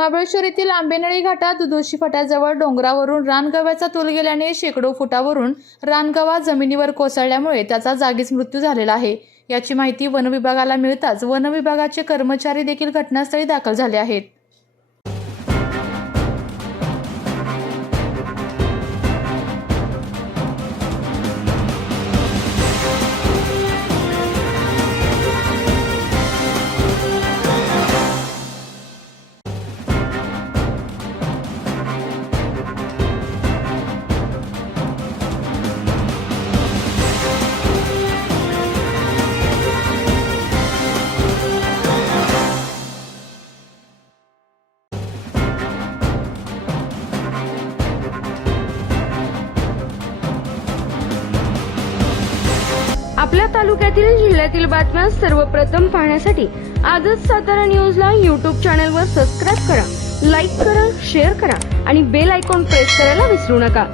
महाबळेश्वर येथील आंबेनळी घाटात दोशी फाट्याजवळ डोंगरावरून रानगव्याचा तोल गेल्याने शेकडो फुटावरून रानगवा जमिनीवर कोसळल्यामुळे त्याचा जागीच मृत्यू झालेला आहे। याची माहिती वन विभागाला मिळताच वन विभागाचे कर्मचारी देखील घटनास्थळी दाखल झाले आहेत। आपल्या तालुक्यातील जिल्ह्यातील बातम्या सर्वप्रथम पाहण्यासाठी आजच सातारा न्यूजला YouTube चॅनलवर सबस्क्राइब करा, लाईक करा, शेअर करा आणि बेल आयकॉन प्रेस करायला विसरू नका।